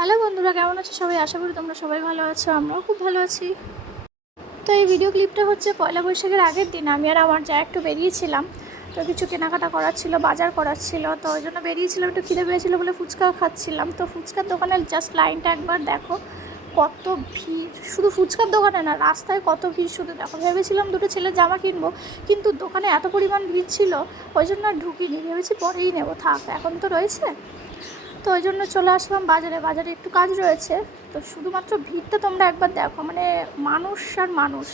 Hello বন্ধুরা, কেমন আছো সবাই? আশা করি তোমরা সবাই ভালো আছো, আমরাও খুব ভালো আছি। তো এই ভিডিও ক্লিপটা হচ্ছে পয়লা বৈশাখের আগের দিন। আমি আর আমার যা একটু বেরিয়েছিলাম, তো কিছু কেনাকাটা করার ছিল, বাজার করার ছিল, তো ওই জন্য বেরিয়েছিলাম, একটু খিদে পেয়েছিলো বলে ফুচকা খাচ্ছিলাম। তো ফুচকার দোকানে জাস্ট লাইনটা একবার দেখো, কত ভিড়। শুধু ফুচকার দোকানে না, রাস্তায় কত ভিড় শুধু দেখো। ভেবেছিলাম দুটো ছেলে জামা কিনবো, কিন্তু দোকানে এত পরিমাণ ভিড় ছিল, ওই জন্য আর ঢুকিনি। ভেবেছি পরেই নেব, থাক, এখন তো রয়েছে। তো ওই জন্য চলে আসলাম বাজারে। বাজারে একটু কাজ রয়েছে। তো শুধুমাত্র ভিড়টা তোমরা একবার দেখো মানে মানুষ আর মানুষ।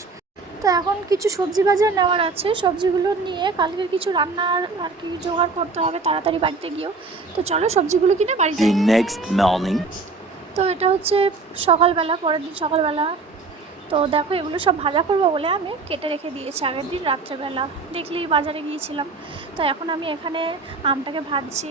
তো এখন কিছু সবজি বাজার নেওয়ার আছে। সবজিগুলো নিয়ে কালকে কিছু রান্নার আর কি জোগাড় করতে হবে তাড়াতাড়ি বাড়িতে গিয়েও। তো চলো সবজিগুলো কিনে বাড়ি যাই। তো এটা হচ্ছে সকালবেলা পরের দিন সকালবেলা। তো দেখো এগুলো সব ভাজা করব বলে আমি কেটে রেখে দিয়েছি আগের দিন রাত্রেবেলা। দেখলেই বাজারে গিয়েছিলাম। তো এখন আমি এখানে আমটাকে ভাজছি।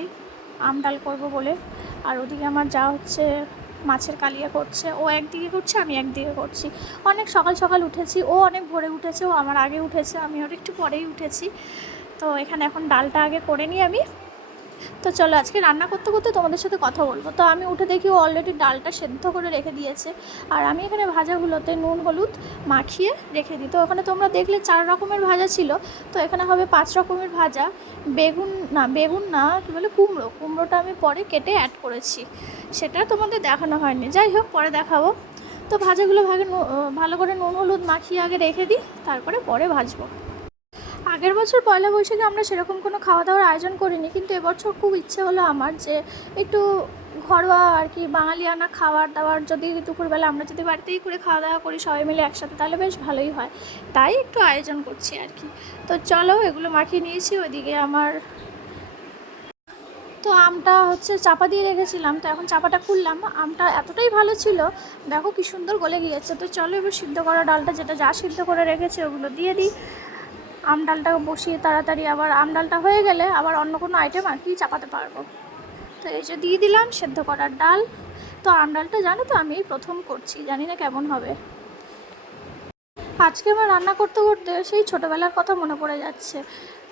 আম ডাল করব বলে। আর ওদিকে আমার যা হচ্ছে, মাছের কালিয়া করছে। ও একদিকে করছে, আমি একদিকে করছি। অনেক সকাল সকাল উঠেছি, ও অনেক ভোরে উঠেছে, ও আমার আগে উঠেছে আমি ওর একটু পরেই উঠেছি। তো এখানে এখন ডালটা আগে করে নিই আমি। তো চলো আজকে রান্না করতে করতে তোমাদের সাথে কথা বলব। তো আমি উঠে দেখি ও অলরেডি ডালটা সেদ্ধ করে রেখে দিয়েছে। আর আমি এখানে ভাজাগুলোতে নুন, হলুদ মাখিয়ে রেখে দিই। তো ওখানে তোমরা দেখলে চার রকমের ভাজা ছিল। তো এখানে হবে পাঁচ রকমের ভাজা। বেগুন না বেগুন না, কী বলে, কুমড়ো। কুমড়োটা আমি পরে কেটে অ্যাড করেছি। সেটা তোমাদের দেখানো হয়নি। যাই হোক, পরে দেখাবো। তো ভাজাগুলো ভাগে ভালো করে নুন, হলুদ মাখিয়ে আগে রেখে দিই। তারপরে পরে ভাজবো। আগের বছর পয়লা বৈশাখে আমরা সেরকম কোনো খাওয়া দাওয়ার আয়োজন করিনি, কিন্তু এবছর খুব ইচ্ছে হলো আমার যে একটু ঘরোয়া আর কি বাঙালিয়ানা খাবার দাবার যদি দুপুরবেলা আমরা যদি বাড়িতেই করে খাওয়া দাওয়া করি সবাই মিলে একসাথে, তাহলে বেশ ভালোই হয়। তাই একটু আয়োজন করছি আর কি। তো চলো এগুলো মাখিয়ে নিয়েছি, ওইদিকে আমার তো আমটা হচ্ছে চাপা দিয়ে রেখেছিলাম, তো এখন চাপাটা খুললাম। আমটা এতটাই ভালো ছিল, দেখো কি সুন্দর গলে গিয়েছে। তো চলো এবার সিদ্ধ করা ডালটা যেটা যা সিদ্ধ করে রেখেছে ওগুলো দিয়ে দিই। আম ডালটা বসিয়ে তাড়াতাড়ি আবার আম ডালটা হয়ে গেলে আবার অন্য কোনো আইটেম আর কি চাপাতে পারব। তো এই যে দিয়ে দিলাম সেদ্ধ করার ডাল। তো আম ডালটা জানো তো আমি প্রথম করছি, জানি না কেমন হবে। আজকে আমার রান্না করতে করতে সেই ছোটোবেলার কথা মনে পড়ে যাচ্ছে।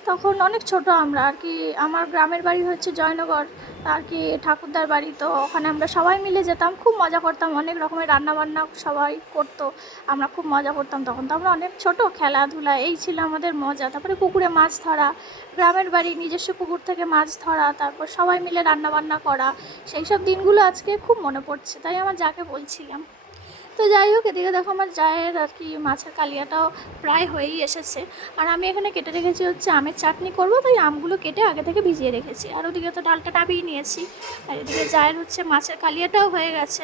তখন অনেক ছোট আমরা আর কি, আমার গ্রামের বাড়ি হচ্ছে জয়নগর, আর কি ঠাকুরদার বাড়ি, তো ওখানে আমরা সবাই মিলে যেতাম, খুব মজা করতাম, অনেক রকমের রান্না বান্না সবাই করতো, আমরা খুব মজা করতাম তখন, তো আমরা অনেক ছোট, খেলাধুলা, এই ছিল আমাদের মজা, তারপরে পুকুরে মাছ ধরা, গ্রামের বাড়ি, নিজস্ব পুকুর থেকে মাছ ধরা, তারপর সবাই মিলে রান্না বান্না করা, সেই সব দিনগুলো আজকে খুব মনে পড়ছে, তাই আমার যাকে বলছিলাম। তো যাই হোক, এদিকে দেখো আমার চায়ের আর কি মাছের কালিয়াটাও প্রায় হয়েই এসেছে। আর আমি এখানে কেটে রেখেছি হচ্ছে আমের চাটনি করব, তাই আমগুলো কেটে আগে থেকে ভিজিয়ে রেখেছি। আর ওদিকে তো ডালটা টাবিয়ে নিয়েছি। আর এদিকে চায়ের হচ্ছে মাছের কালিয়াটাও হয়ে গেছে।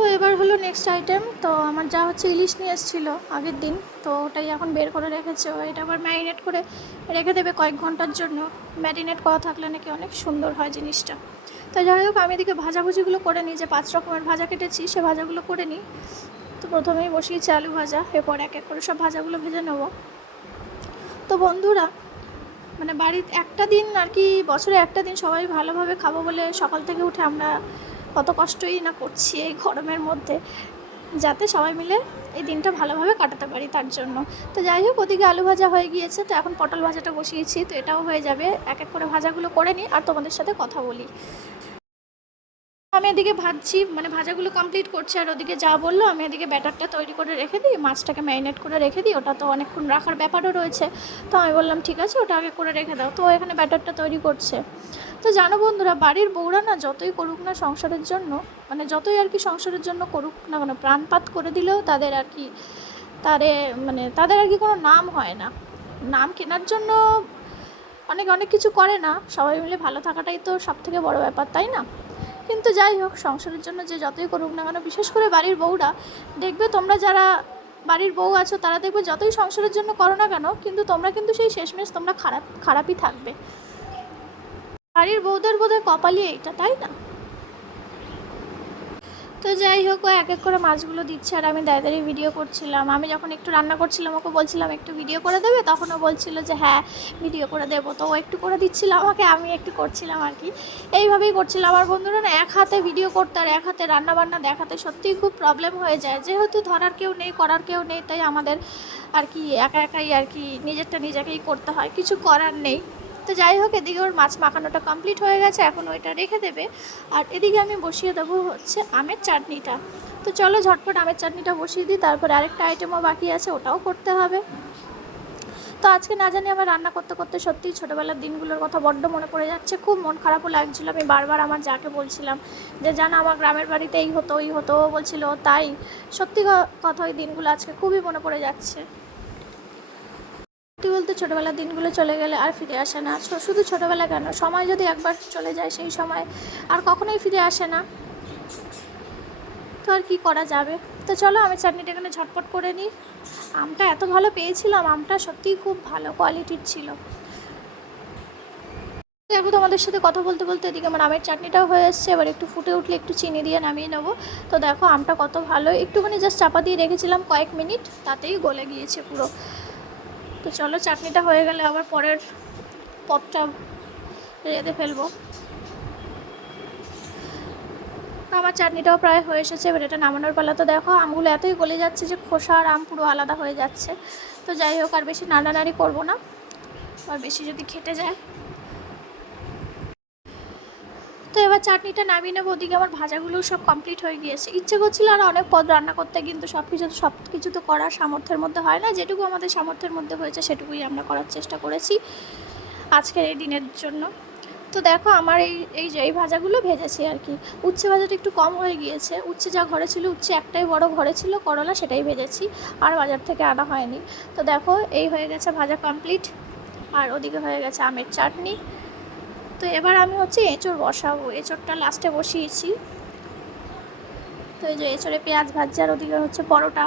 তো এবার হলো নেক্সট আইটেম তো আমার যা হচ্ছে ইলিশ নিয়ে এসেছিল আগের দিন, তো ওটাই এখন বের করে রেখেছে। এটা আবার ম্যারিনেট করে রেখে দেবে কয়েক ঘণ্টার জন্য। ম্যারিনেট করা থাকলে নাকি অনেক সুন্দর হয় জিনিসটা। তো যাই হোক, আমি এদিকে ভাজাভুজিগুলো করে নিই, যে পাঁচ রকমের ভাজা কেটেছি, সে ভাজাগুলো করে নিই। তো প্রথমেই বসিয়েছি আলু ভাজা, এরপর এক এক করে সব ভাজাগুলো ভেজে নেব। তো বন্ধুরা মানে বাড়ির একটা দিন আর কি, বছরে একটা দিন সবাই ভালোভাবে খাব বলে সকাল থেকে উঠে আমরা কত কষ্টই না করছি এই গরমের মধ্যে। যাতে সবাই মিলে এই দিনটা ভালোভাবে কাটাতে পারি তার জন্য। তো যাই হোক, ওদিকে আলু ভাজা হয়ে গিয়েছে, তো এখন পটল ভাজাটা বসিয়েছি, তো এটাও হয়ে যাবে। এক এক করে ভাজাগুলো করে নিই, আর তোমাদের সাথে কথা বলি। আমি এদিকে ভাজছি মানে ভাজাগুলো কমপ্লিট করছি আর ওদিকে যা বলল আমি এদিকে ব্যাটারটা তৈরি করে রেখে দিই, মাছটাকে ম্যারিনেট করে রেখে দিই, ওটা তো অনেকক্ষণ রাখার ব্যাপারও রয়েছে। তো আমি বললাম, ঠিক আছে, ওটা আগে করে রেখে দাও। তো এখানে ব্যাটারটা তৈরি করছে। তো জানো বন্ধুরা, বাড়ির বউরা না যতই করুক না সংসারের জন্য মানে যতই আর কি সংসারের জন্য করুক না কেন, প্রাণপাত করে দিলেও তাদের আর কি, তারে মানে তাদের আর কি কোনো নাম হয় না। নাম কেনার জন্য অনেক অনেক কিছু করে না, সবাই মিলে ভালো থাকাটাই তো সব থেকে বড় ব্যাপার, তাই না? কিন্তু যাই হোক, সংসারের জন্য যে যতই করুক না কেন, বিশেষ করে বাড়ির বউরা, দেখবে তোমরা যারা বাড়ির বউ আছো, তারা দেখবে যতই সংসারের জন্য করো না কেন, কিন্তু তোমরা কিন্তু সেই শেষমেশ তোমরা খারাপ, খারাপই থাকবে। বাড়ির বউদের বোধহয় কপালই এইটা, তাই না? তো যাই হোক, ও এক এক করে মাছগুলো দিচ্ছে আর আমি দাঁড়িয়ে ভিডিও করছিলাম। আমি যখন একটু রান্না করছিলাম, ওকে বলছিলাম, একটু ভিডিও করে দেবে? তখন ও বলছিল যে হ্যাঁ ভিডিও করে দেবো। তো ও একটু করে দিচ্ছিল আমাকে, আমি একটু করছিলাম আর কি। এইভাবেই করছিলাম আমার বন্ধুরা না, এক হাতে ভিডিও করতে আর এক হাতে রান্না বান্না দেখাতে সত্যিই খুব প্রবলেম হয়ে যায়। যেহেতু ধরার কেউ নেই, করার কেউ নেই, তাই আমাদের আর কি একা একাই আর কি নিজেরটা নিজেকেই করতে হয়। কিছু করার নেই। তো যাই হোক, এদিকে ওর মাছ মাখানোটা কমপ্লিট হয়ে গেছে, এখন ওইটা রেখে দেবে। আর এদিকে আমি বসিয়ে দেবো হচ্ছে আমের চাটনিটা। তো চলো ঝটপট আমের চাটনিটা বসিয়ে দিই, তারপরে আরেকটা আইটেমও বাকি আছে, ওটাও করতে হবে। তো আজকে না জানি আমার রান্না করতে করতে সত্যিই ছোটোবেলার দিনগুলোর কথা বড্ড মনে পড়ে যাচ্ছে, খুব মন খারাপও লাগছিল। আমি বারবার আমার যাকে বলছিলাম যে, জানো, আমার গ্রামের বাড়িতে এই হতো এই হতো। বলছিল, তাই। সত্যি কথা, ওই দিনগুলো আজকে খুবই মনে পড়ে যাচ্ছে। সত্যি বলতে ছোটোবেলার দিনগুলো চলে গেলে আর ফিরে আসে না। শুধু ছোটোবেলা কেন? সময় যদি একবার চলে যায় সেই সময় আর কখনোই ফিরে আসে না। তো আর কী করা যাবে? তো চলো আমি চাটনিটা এখানে ঝটপট করে নিই। আমটা এত ভালো পেয়েছিলাম, আমটা সত্যিই খুব ভালো কোয়ালিটির ছিল। দেখো তোমাদের সাথে কথা বলতে বলতে এদিকে আমার আমের চাটনিটাও হয়ে এসছে। এবার একটু ফুটে উঠলে একটু চিনি দিয়ে নামিয়ে নেব। তো দেখো, আমটা কত ভালো। একটুখানি জাস্ট চাপা দিয়ে রেখেছিলাম কয়েক মিনিট, তাতেই গলে গিয়েছে পুরো। তো চলো, চাটনিটা হয়ে গেলে আবার পরের পথটা রেঁধে ফেলব। আমার চাটনিটাও প্রায় হয়ে এসেছে, এবার এটা নামানোর পালা। তো দেখো, আমগুলো এতই গলে যাচ্ছে যে খোসা আর আম পুরো আলাদা হয়ে যাচ্ছে। তো যাই হোক, আর বেশি নাড়ানাড়ি করব না। আর বেশি যদি খেটে যায় তো এবার চাটনিটা নামিয়ে নেব, ওদিকে আমার ভাজাগুলোও সব কমপ্লিট হয়ে গিয়েছে। ইচ্ছে করছিল আর অনেক পদ রান্না করতে, কিন্তু সব কিছু সব কিছু তো করার সামর্থ্যের মধ্যে হয় না। যেটুকু আমাদের সামর্থ্যের মধ্যে হয়েছে, সেটুকুই আমরা করার চেষ্টা করেছি আজকের এই দিনের জন্য। তো দেখো আমার এই এই যে, এই ভাজাগুলো ভেজেছি আর কি। উচ্ছে ভাজাটা একটু কম হয়ে গিয়েছে। উচ্ছে যা ঘরে ছিল, উচ্ছে একটাই বড় ঘরে ছিল, করলা সেটাই ভেজেছি, আর বাজার থেকে আনা হয়নি। তো দেখো, এই হয়ে গেছে ভাজা কমপ্লিট আর ওদিকে হয়ে গেছে আমের চাটনি। তো এবার আমি হচ্ছে এঁচড় বসাবো। এঁচড়টা লাস্টে বসিয়েছি। তো এই যে এঁচড়ে পেঁয়াজ ভাজি আর ওদিকে হচ্ছে পরোটা।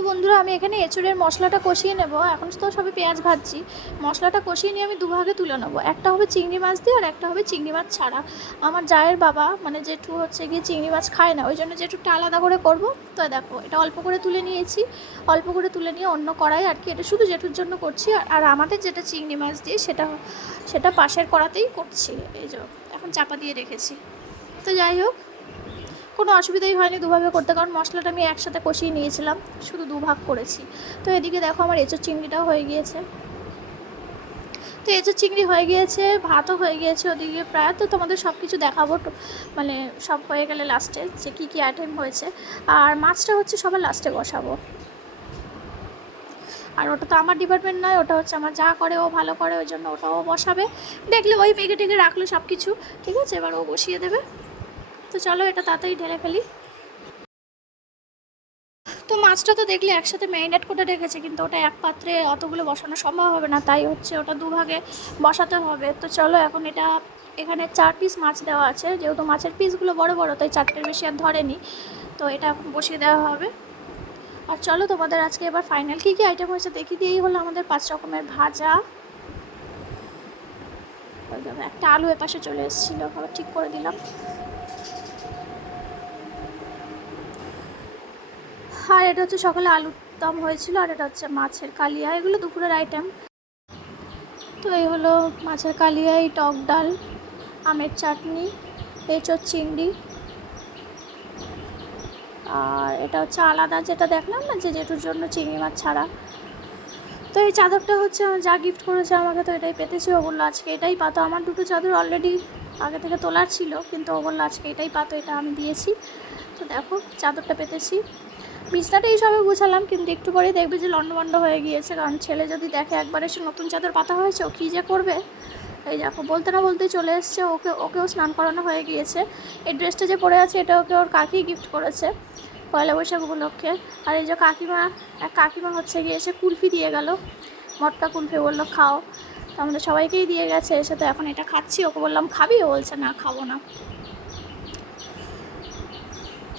তো বন্ধুরা, আমি এখানে এঁচড়ের মশলাটা কষিয়ে নেব। এখন তো সবে পেঁয়াজ ভাজছি। মশলাটা কষিয়ে নিয়ে আমি দুভাগে তুলে নেব। একটা হবে চিংড়ি মাছ দিয়ে আর একটা হবে চিংড়ি মাছ ছাড়া। আমার জায়ের বাবা মানে জেঠু হচ্ছে গিয়ে চিংড়ি মাছ খায় না, ওই জন্য জেঠুটা আলাদা করে করব। তো দেখো, এটা অল্প করে তুলে নিয়েছি। অল্প করে তুলে নিয়ে অন্য কড়াই আর কি, এটা শুধু জেঠুর জন্য করছি। আর- আমাদের যেটা চিংড়ি মাছ দিয়ে সেটা সেটা পাশের কড়াতেই করছি। এই যে, এখন চাপা দিয়ে রেখেছি। তো যাই হোক কোনো অসুবিধাই হয়নি দুভাবে করতে, কারণ মশলাটা আমি একসাথে কষিয়ে নিয়েছিলাম, শুধু দুভাগ করেছি। তো এদিকে দেখো আমার এঁচোর চিংড়িটাও হয়ে গিয়েছে। তো এঁচোর চিংড়ি হয়ে গিয়েছে, ভাতও হয়ে গিয়েছে ওদিকে প্রায়। তো তোমাদের সব কিছু দেখাবো মানে সব হয়ে গেলে লাস্টে যে কী কী আইটেম হয়েছে। আর মাছটা হচ্ছে সবার লাস্টে বসাবো। আর ওটা তো আমার ডিপার্টমেন্ট নয়, ওটা হচ্ছে আমার যা করে ও ভালো করে, ওই জন্য ওটাও বসাবে। দেখলে ওই মেঘে টেগে রাখল সব কিছু ঠিক আছে, এবার ও বসিয়ে দেবে। তো চলো এটা তাড়াতাড়ি ঢেলে ফেলি। তো মাছটা তো দেখলে একসাথে ম্যারিনেট করে রেখেছে, কিন্তু ওটা এক পাত্রে অতগুলো বসানো সম্ভব হবে না, তাই হচ্ছে ওটা দুভাগে বসাতে হবে। তো চলো এখন এটা, এখানে চার পিস মাছ দেওয়া আছে, যেহেতু মাছের পিসগুলো বড় বড়, তাই চারটের বেশি আর ধরেনি। তো এটা এখন বসিয়ে দেওয়া হবে। আর চলো তোমাদের আজকে এবার ফাইনাল কী কী আইটেম হয়েছে দেখি, দিয়েই হলো আমাদের পাঁচ রকমের ভাজা। একটা আলু এপাশে চলে এসেছিল ঠিক করে দিলাম। আর এটা হচ্ছে সকালে আলুর দম হয়েছিল আর এটা হচ্ছে মাছের কালিয়া, এগুলো দুপুরের আইটেম তো এই হলো মাছের কালিয়া, এই টক ডাল, আমের চাটনি, এঁচোর চিংড়ি। আর এটা হচ্ছে আলাদা যেটা দেখলাম না যে জেঠুর জন্য চিংড়ি মাছ ছাড়া। তো এই চাদরটা হচ্ছে আমার যা গিফট করেছে আমাকে তো এটাই পেতেছি ও বলল আজকে এটাই পাতো আমার দুটো চাদর অলরেডি আগে থেকে তোলার ছিল, কিন্তু ও বলল আজকে এটাই পাতো এটা আমি দিয়েছি। তো দেখো, চাদরটা পেতেছি। বিছনাটা এইসবে গুছালাম, কিন্তু একটু পরেই দেখবে যে লন্ডভন্ড হয়ে গিয়েছে। কারণ ছেলে যদি দেখে একবার এসে নতুন চাদর পাতা হয়েছে, ও কী যে করবে? এই দেখো, বলতে না বলতে চলে এসছে, ওকে, ওকেও স্নান করানো হয়ে গিয়েছে। এই ড্রেসটা যে পরে আছে, এটা ওকে ওর কাকি গিফট করেছে, পয়লা বৈশাখ উপলক্ষে। আর এই যে কাকিমা, এক কাকিমা হচ্ছে গিয়ে এসে কুলফি দিয়ে গেল। মটকা কুলফি বলল, খাও। তো আমাদের সবাইকেই দিয়ে গেছে, এসে তো এখন এটা খাচ্ছি, ওকে বললাম, খাবি? ও বলছে, না, খাব না।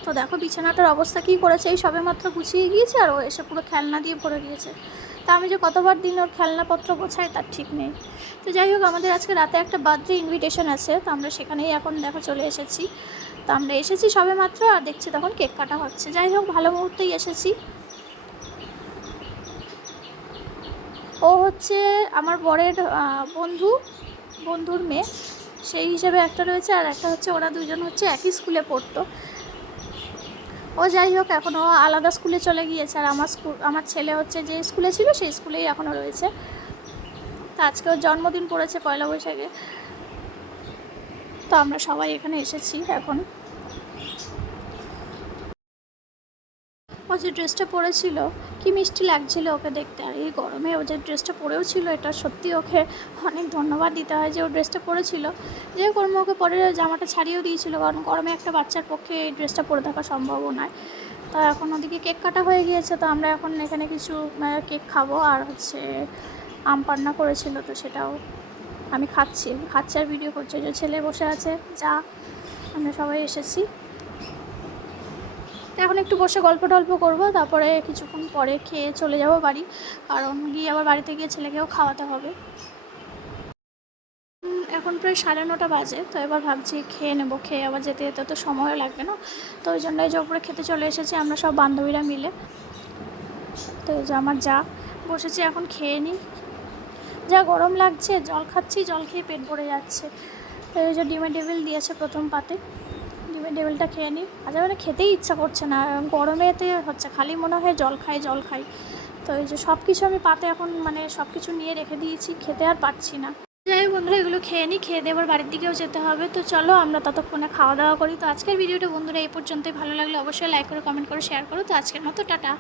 তো দেখো বিছানাটার অবস্থা কী করেছে? এই সবে মাত্র গুছিয়ে গিয়েছে আর ও এসে পুরো খেলনা দিয়ে ভরে গিয়েছে। তা আমি যে কতবার দিন ওর খেলনাপত্র গোছাই তার ঠিক নেই। তো যাই হোক, আমাদের আজকে রাতে একটা বার্থডে ইনভিটেশন আছে। তো আমরা সেখানেই এখন দেখো চলে এসেছি। তো আমরা এসেছি সবে মাত্র আর দেখছি তখন কেক কাটা হচ্ছে। যাই হোক, ভালো মুহূর্তেই এসেছি। ও হচ্ছে আমার বরের বন্ধু, বন্ধুর মেয়ে। সেই হিসেবে একটা রয়েছে আর একটা হচ্ছে ওরা দুজন হচ্ছে একই স্কুলে পড়তো। ও যাই হোক, এখন ও আলাদা স্কুলে চলে গিয়েছে আর আমার স্কুল, আমার ছেলে হচ্ছে যে স্কুলে ছিল, সেই স্কুলেই এখনও রয়েছে। তা আজকে ওর জন্মদিন পড়েছে পয়লা বৈশাখে। তো আমরা সবাই এখানে এসেছি এখন। ও যে ড্রেসটা পরেছিল, কি মিষ্টি লাগছিল ওকে দেখতে? আর এই গরমে ও যে ড্রেসটা পরেও ছিল, এটা সত্যি ওকে অনেক ধন্যবাদ দিতে হয় যে ও ড্রেসটা পরেছিল। যে কর্ম ওকে পরে জামাটা ছাড়িয়েও দিয়েছিল, কারণ গরমে একটা বাচ্চার পক্ষে এই ড্রেসটা পরে থাকা সম্ভবও নয়। তো এখন ওদিকে কেক কাটা হয়ে গিয়েছে, তো আমরা এখন এখানে কিছু কেক খাব, আর হচ্ছে আম পান্না করেছিল, তো সেটাও আমি খাচ্ছি। খাচ্ছি আর ভিডিও করছি, যে ছেলে বসে আছে, যা, আমরা সবাই এসেছি। তো এখন একটু বসে গল্প টল্প করব, তারপরে কিছুক্ষণ পরে খেয়ে চলে যাব বাড়ি। কারণ গিয়ে আবার বাড়িতে গিয়ে ছেলেকেও খাওয়াতে হবে। এখন প্রায় সাড়ে নটা বাজে, তো এবার ভাবছি খেয়ে নেব। খেয়ে আবার যেতে যেতে তো সময়ও লাগবে না। তো ওই জন্য এই যে ওপরে খেতে চলে এসেছি আমরা সব বান্ধবীরা মিলে। তো এই যে আমার যা, বসেছি এখন খেয়ে নিই। যা গরম লাগছে, জল খাচ্ছি, জল খেয়ে পেট ভরে যাচ্ছে। তো এই যে ডিমের টেবিল দিয়েছে প্রথম পাতে। ডিমের টেবিলটা খেয়ে নিই। আজ মানে খেতেই ইচ্ছা করছে না। গরমেতে হচ্ছে, খালি মনে হয় জল খাই জল খাই। তো এই যে সব কিছু আমি পাতে এখন মানে সব কিছু নিয়ে রেখে দিয়েছি, খেতে আর পারছি না। যাই হোক বন্ধুরা, এগুলো খেয়ে নিই, খেয়ে দিয়ে আবার বাড়ির দিকেও যেতে হবে। তো চলো আমরা ততক্ষণে খাওয়া দাওয়া করি। তো আজকের ভিডিওটা বন্ধুরা এই পর্যন্তই। ভালো লাগলে অবশ্যই লাইক করে কমেন্ট করে শেয়ার করো। তো আজকের মতো, টাটা।